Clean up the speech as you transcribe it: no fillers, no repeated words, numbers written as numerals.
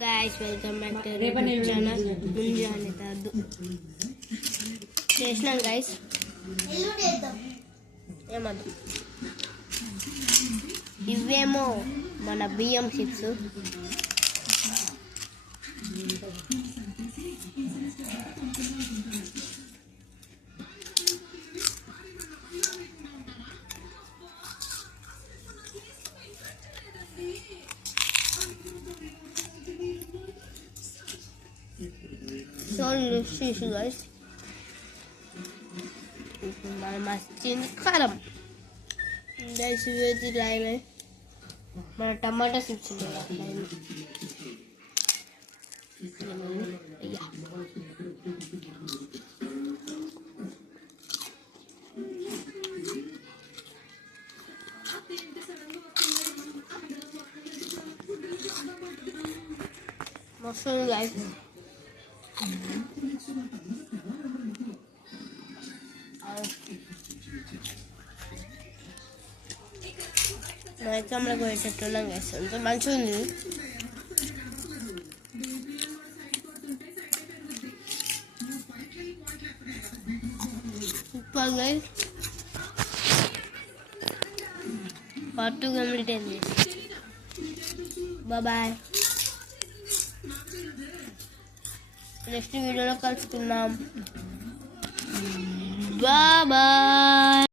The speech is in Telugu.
Guys welcome back to channel ముంజానే తాదు చేసినాం గైస్ ఏమద్దు ఇవేమో మన బియ్యం chips So let's guys. My machine karam. That's very lime. My tomato chips lime. Yeah. Mushroom guys. నా ఎగ్జామ్లో పోయేటట్టున్నాం గైస్ అంత మంచిగా ఉంది సూపర్ గైస్ పార్ట్ 2 కంప్లీట్ అయింది బాయ్ నెక్స్ట్ వీడియోలో కలుసుకుందాం బాయ్